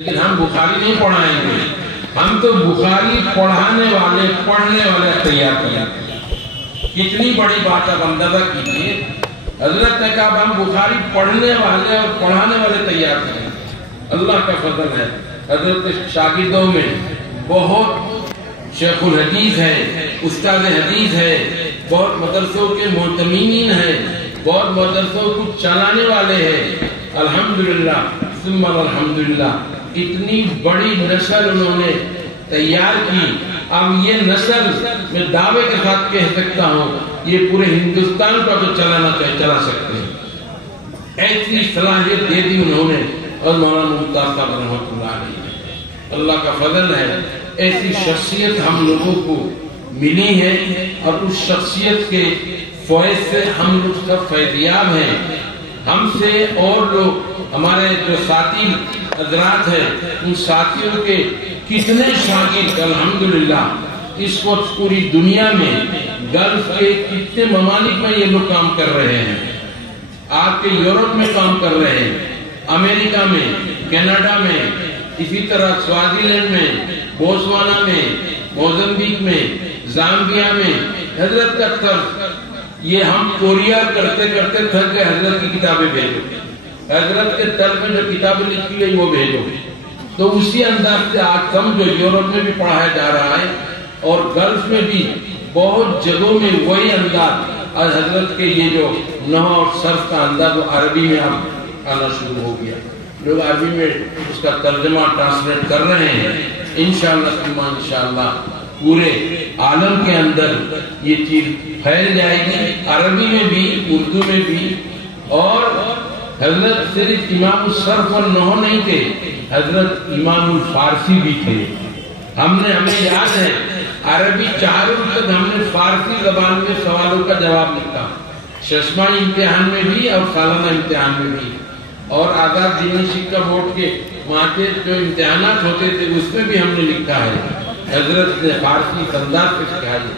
لیکن ہم بخاری نہیں پڑھائیں گے، ہم تو بخاری پڑھانے والے پڑھنے والے تیار کریں گے۔ کتنی بڑی بات اب اندازہ کیجیے، حضرت نے کہا ہم بخاری پڑھنے والے اور پڑھانے والے تیار کریں گے۔ اللہ کا فضل ہے، حضرت شاگردوں میں بہت شیخ الحدیث ہے، استاد حدیث ہے، بہت مدرسوں کے معتمین ہیں، بہت مدرسوں کو چلانے والے ہیں۔ الحمدللہ ثم الحمدللہ اتنی بڑی نسل انہوں نے تیار کی۔ اب یہ نسل میں دعوے کے ساتھ کہہ سکتا ہوں یہ پورے ہندوستان کو اگر چلانا چاہے چلا سکتے ہیں، ایسی صلاحیت دے دی انہوں نے۔ اور مولانا ممتاز صاحب رحمۃ اللہ علیہ، اللہ کا فضل ہے، ایسی شخصیت ہم لوگوں کو ملی ہے، اور اس شخصیت کے فیض سے ہم لوگ سب فیضیاب ہیں۔ ہم سے اور لوگ ہمارے جو ساتھی حضرات ہیں، ان ساتھیوں کے کتنے شاگرد الحمدللہ اس وقت پوری دنیا میں گلف کے کتنے ممالک میں یہ لوگ کام کر رہے ہیں، آپ کے یورپ میں کام کر رہے ہیں، امریکہ میں، کینیڈا میں، اسی طرح سوازی لینڈ میں، بوتسوانا میں، موزمبیق میں، زامبیا میں۔ حضرت کا طرف یہ ہم کوریا کرتے کرتے تھک گئے، حضرت کی کتابیں بھیجو، حضرت کے طرف میں جو کتابیں لکھی گئی وہ بھیجو۔ تو اسی انداز سے آج ہم جو یورپ میں بھی پڑھایا جا رہا ہے اور گلف میں بھی بہت جگہوں میں وہی انداز، آج حضرت کے یہ جو نحو اور صرف کا انداز وہ عربی میں اب آنا شروع ہو گیا، لوگ عربی میں اس کا ترجمہ ٹرانسلیٹ کر رہے ہیں۔ انشاءاللہ پورے عالم کے اندر یہ چیز پھیل جائے گی، عربی میں بھی، اردو میں بھی۔ اور حضرت صرف امام الصرف والنحو نہیں تھے، حضرت امام الفارسی بھی تھے۔ ہمیں یاد ہے عربی چاروں تک ہم نے فارسی زبان میں سوالوں کا جواب لکھا، ششماہی امتحان میں بھی اور سالانہ امتحان میں بھی، اور آزاد دینی سکہ بورڈ کے وہاں کے جو امتحانات ہوتے تھے اس میں بھی ہم نے لکھا ہے۔ حضرت نے فارسی انداز سے سکھائی،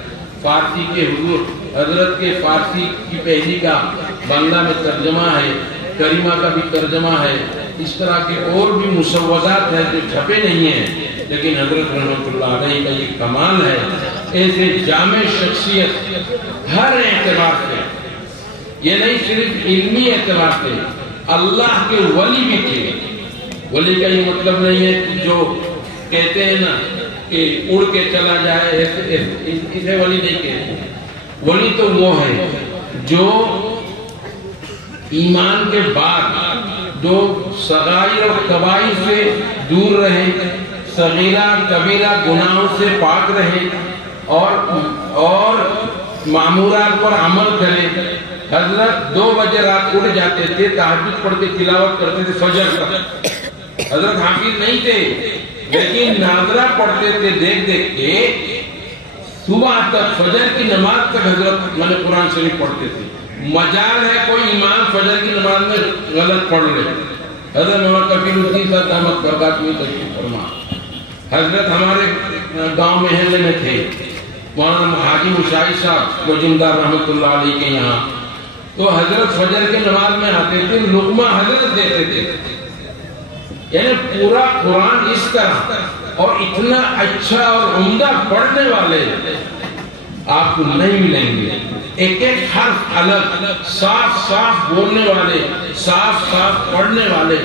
فارسی کے حضور حضرت کے فارسی کی پہلی کا بنگلہ میں ترجمہ ہے، کریمہ کا بھی ترجمہ ہے، اس طرح کے اور بھی مسودات ہیں جو چھپے نہیں ہیں، لیکن حضرت رحمۃ اللہ علیہ کا یہ کمال ہے، ایسے جامع شخصیت ہر اعتبار سے، یہ نہیں صرف علمی اعتبار سے، اللہ کے ولی بھی تھے۔ ولی کا یہ مطلب نہیں ہے کہ جو کہتے ہیں نا کہ اڑ کے چلا جائے، اسے ولی نہیں کہتے۔ ولی تو وہ ہے جو ایمان کے بعد جو صغائر اور کبائر سے دور رہے، صغیرہ کبیرہ گناہوں سے پاک رہے، اور معمورات پر عمل کرے۔ حضرت 2 بجے رات اٹھ جاتے تھے، تہجد پڑھ کے تلاوت کرتے تھے فجر تک۔ حضرت حافظ نہیں تھے لیکن ناظرہ پڑھتے تھے دیکھ دیکھ کے، صبح تک فجر کی نماز تک حضرت میں نے قرآن شریف پڑھتے تھے۔ مجال ہے کوئی امام فجر کی نماز میں غلط پڑھ لے، حضرت مولانا کفیل الدین صاحب دامت برکاتہ میں تشریف فرما، حضرت ہمارے گاؤں محلے میں تھے، مولانا حاجی مشاہد صاحب وجندار رحمۃ اللہ علیہ کے یہاں، تو حضرت فجر کے نماز میں آتے تھے، لقمہ حضرت دیتے تھے، یعنی پورا قرآن اس طرح، اور اتنا اچھا اور عمدہ پڑھنے والے آپ کو نہیں ملیں گے، ایک ایک حرف الگ، صاف صاف بولنے والے، صاف صاف پڑھنے والے،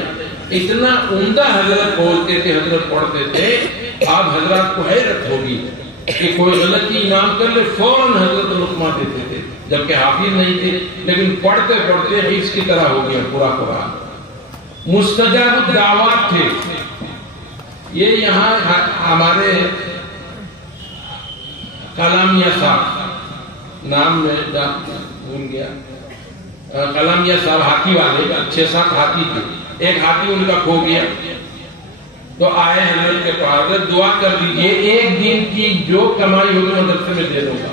اتنا عمدہ حضرت بولتے تھے، حضرت پڑھتے تھے، آپ حضرات کو حیرت ہوگی کہ کوئی غلطی امام کر لے فوراً حضرت لقمہ دیتے تھے، جبکہ حافظ نہیں تھے، لیکن پڑھتے پڑھتے حفظ کی طرح ہو گیا پورا قرآن۔ مستجاب الدعوات تھے، یہ یہاں ہمارے کلامیہ صاحب، نام میں بھول گیا، کلامیہ صاحب ہاتھی والے، 6-7 ہاتھی تھے، ایک ہاتھی ان کا کھو گیا، تو آئے حضرت کے پاس، حضرت دعا کر دیجئے ایک دن کی جو کمائی ہوگی مدرسے میں دے دوں گا۔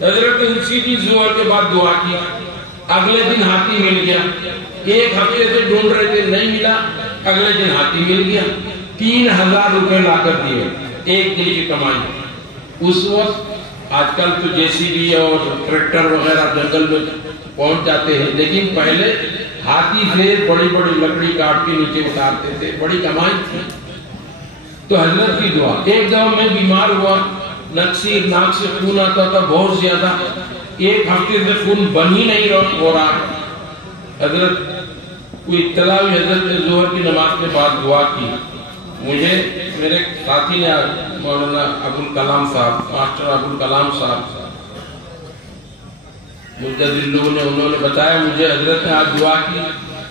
حضرت نے اسی کی ظہر کے بعد دعا کی، اگلے دن ہاتھی مل گیا، ایک ہفتے سے ڈھونڈ رہے تھے نہیں ملا، اگلے دن ہاتھی مل گیا، 3000 روپے لا کر دیے ایک دن کی کمائی۔ اس وقت آج کل تو JCB اور ٹریکٹر وغیرہ جنگل میں پہنچ جاتے ہیں، لیکن پہلے ہاتھی سے بڑی بڑی لکڑی کاٹ کے نیچے اتارتے تھے، بڑی کمائی تھی۔ تو حضرت کی دعا. ایک دفعہ میں بیمار ہوا, ناک سے خون آتا تھا بہت زیادہ, 1 ہفتے سے خون بن ہی نہیں ہو رہا. حضرت کو اطلاع ہوئی, حضرت نے ظہر کی نماز کے بعد دعا کی. مجھے میرے ساتھی نے مولانا ابوالکلام صاحب, ماسٹر ابوالکلام صاحب مجدد لوگوں نے, انہوں نے بتایا مجھے حضرت نے آج دعا کی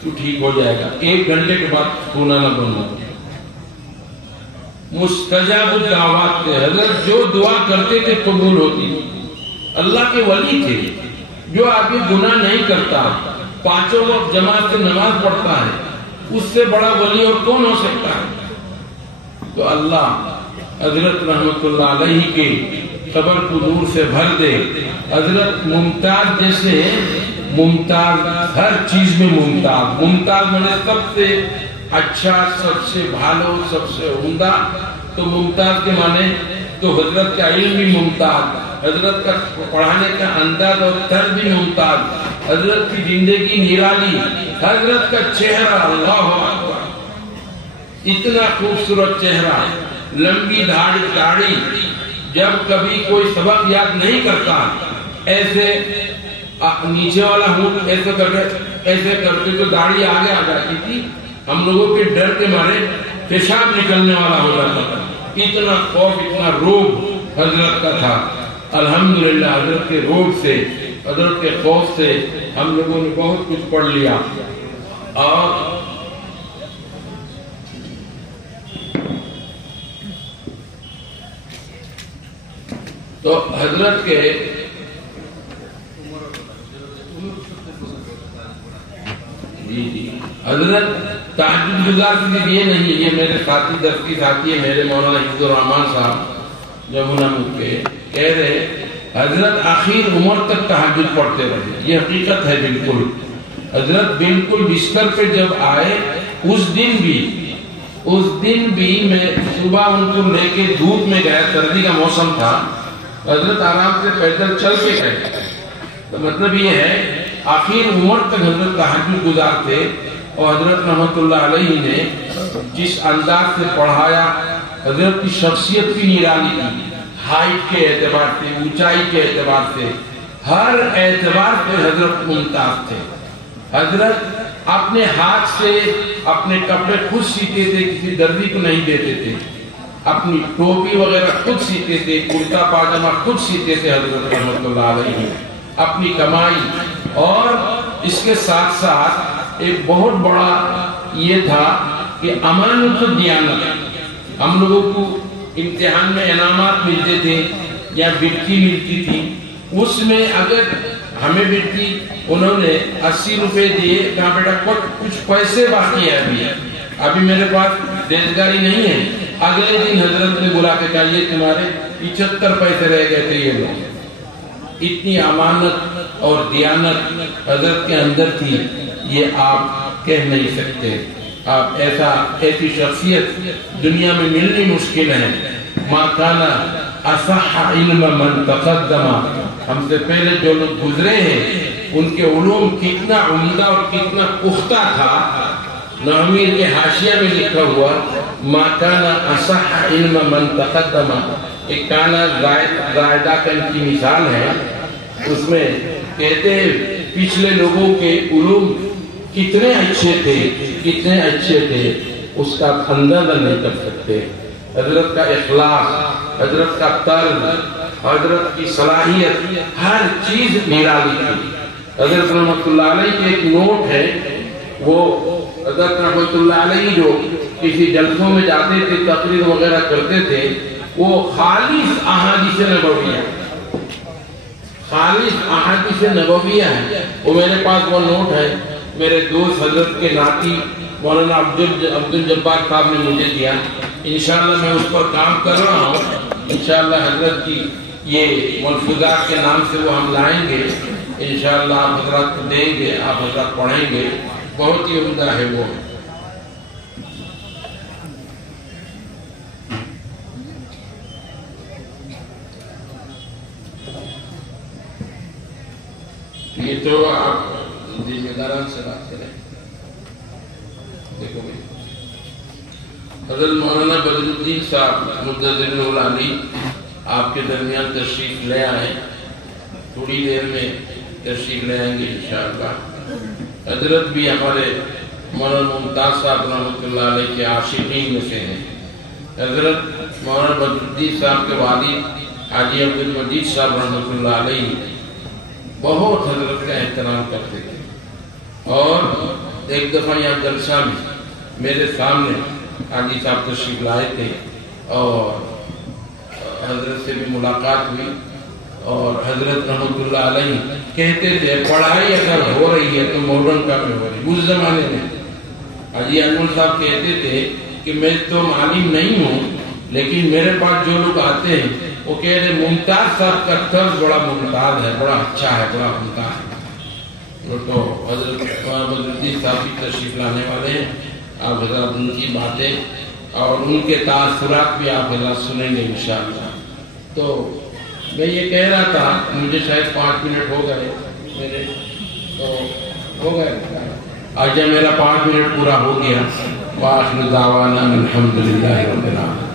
تو ٹھیک ہو جائے گا. 1 گھنٹے کے بعد خون آنا بند ہو گیا. مستجاب الدعوات تھے حضرت, جو دعا کرتے تھے قبول ہوتی. اللہ کے ولی تھے, جو آدمی گناہ نہیں کرتا, 5 وقت جماعت سے نماز پڑھتا ہے, اس سے بڑا ولی اور کون ہو سکتا ہے. تو اللہ حضرت رحمت اللہ علیہ کے قبر کو نور سے بھر دے. حضرت ممتاز جیسے ممتاز, ہر چیز میں ممتاز. ممتاز میں سب سے اچھا, سب سے بھالو, سب سے عمدہ. تو ممتاز کے معنی تو حضرت کا علم بھی ممتاز, حضرت کا پڑھانے کا انداز اور طرز بھی ممتاز, حضرت کی زندگی نرالی, حضرت کا چہرہ اللہ اکبر, اتنا خوبصورت چہرہ, لمبی داڑھی. جب کبھی کوئی سبق یاد نہیں کرتا ایسے نیچے والا ہونٹ ایسے کرتے تو داڑھی آگے آ جاتی تھی. ہم لوگوں کے ڈر کے مارے پیشاب نکلنے والا ہو جاتا تھا. اتنا خوف, اتنا روب حضرت کا تھا. الحمدللہ حضرت کے روب سے, حضرت کے خوف سے ہم لوگوں نے بہت کچھ پڑھ لیا. اور تو حضرت کے حضرت تہجد گزار صرف یہ نہیں, یہ میرے ساتھی درس کی ساتھی ہے, میرے مولانا حفظ الرحمان صاحب جمنا ملک کے, کہہ رہے حضرت آخر عمر تک تہجد پڑھتے رہے. یہ حقیقت ہے بالکل. حضرت بالکل بستر پہ جب آئے اس دن بھی میں صبح ان کو لے کے دھوپ میں گیا, سردی کا موسم تھا, حضرت آرام سے پیدل چل کے گئے. تو مطلب یہ ہے آخر عمر تک حضرت تہجد گزار تھے. اور حضرت رحمت اللہ علیہ نے جس انداز سے پڑھایا, حضرت کی شخصیت بھی نرالی تھی. ہائٹ کے اعتبار سے, اونچائی کے اعتبار سے, ہر اعتبار سے حضرت ممتاز تھے. حضرت اپنے ہاتھ سے اپنے کپڑے خود سیتے تھے, کسی درزی کو نہیں دیتے تھے. اپنی ٹوپی وغیرہ خود سیتے تھے, کرتا پاجامہ خود سیتے تھے حضرت رحمت اللہ علیہ, اپنی کمائی. اور اس کے ساتھ ساتھ ایک بہت بڑا یہ تھا کہ امانت دیانت. ہم لوگوں کو امتحان میں انعامات ملتے تھے یا بٹکی ملتی تھی, اس میں اگر ہمیں بٹکی انہوں نے 80 روپے دیے, کہا بیٹا کچھ پیسے باقی ہے, ابھی میرے پاس دیندگاری نہیں ہے. اگلے دن حضرت نے بلا کے کہا یہ تمہارے 75 پیسے رہ گئے تھے, یہ لوگ. اتنی امانت اور دیانت حضرت کے اندر تھی, یہ آپ کہہ نہیں سکتے. آپ ایسی شخصیت دنیا میں ملنی مشکل ہے. ما کان اصح علم من تقدم, ہم سے پہلے جو لوگ گزرے ہیں ان کے علوم کتنا عمدہ اور کتنا پختہ تھا. نحویر کے حاشیہ میں لکھا ہوا ما کان اصح علم من تقدم, ایک کانا زائدہ کن کی مثال ہے. اس میں کہتے ہیں پچھلے لوگوں کے علوم کتنے اچھے تھے, اس کا اندازہ نہیں کر سکتے. حضرت کا اخلاق, حضرت کا طرز, حضرت کی صلاحیت, ہر چیز نرالی تھی. حضرت رحمت اللہ علیہ کے ایک نوٹ ہے, وہ حضرت رحمت اللہ علیہ جو کسی جلسوں میں جاتے تھے, تقریر وغیرہ کرتے تھے, وہ خالص احادیث نبویہ ہے. وہ میرے پاس وہ نوٹ ہے, میرے دوست حضرت کے ناتی مولانا عبد الجبار صاحب نے مجھے دیا. انشاءاللہ میں اس پر کام کر رہا ہوں. انشاءاللہ حضرت کی یہ ملفوظات کے نام سے وہ ہم لائیں گے, انشاءاللہ آپ حضرات کو دیں گے, آپ حضرات پڑھیں گے. بہت ہی عمدہ ہے وہ. یہ تو آپ ذمہ داران سے بات کریں. دیکھو بھائی, حضرت مولانا بدرالدین صاحب مدظر علی آپ کے درمیان تشریف لے آئے، تھوڑی دیر میں تشریف لے آئیں گے انشاءاللہ۔ حضرت بھی ہمارے مولانا ممتاز صاحب رحمۃ اللہ علیہ کے عاشقین میں سے ہیں۔ حضرت مولانا بدرالدین صاحب کے والد حاجی عبدالمجید صاحب رحمۃ اللہ علیہ بہت حضرت کا احترام کرتے تھے، اور ایک دفعہ یہاں جلسہ میں میرے سامنے حاجی صاحب تشریف لائے تھے اور حضرت سے بھی ملاقات ہوئی، اور حضرت رحمۃ اللہ علیہ کہتے تھے پڑھائی اگر ہو رہی ہے تو ماڈرن کا میں ہو رہی ہے۔ اس زمانے میں حاجی انور صاحب کہتے تھے کہ میں تو عالم نہیں ہوں، لیکن میرے پاس جو لوگ آتے ہیں وہ کہہ رہے ممتاز صاحب کا طرز بڑا ممتاز ہے، بڑا اچھا ہے، بڑا عمدہ ہے۔ تو حضرت بدرالدین صاحب کی تشریف لانے والے ہیں، آپ حضرات ان کی باتیں اور ان کے تاثرات بھی آپ حضرات سنیں گے انشاءاللہ۔ تو میں یہ کہہ رہا تھا، مجھے شاید 5 منٹ ہو گئے میرے، تو ہو گئے آج میرا 5 منٹ پورا ہو گیا۔ وآخر دعوانا الحمدللہ رب العالمین۔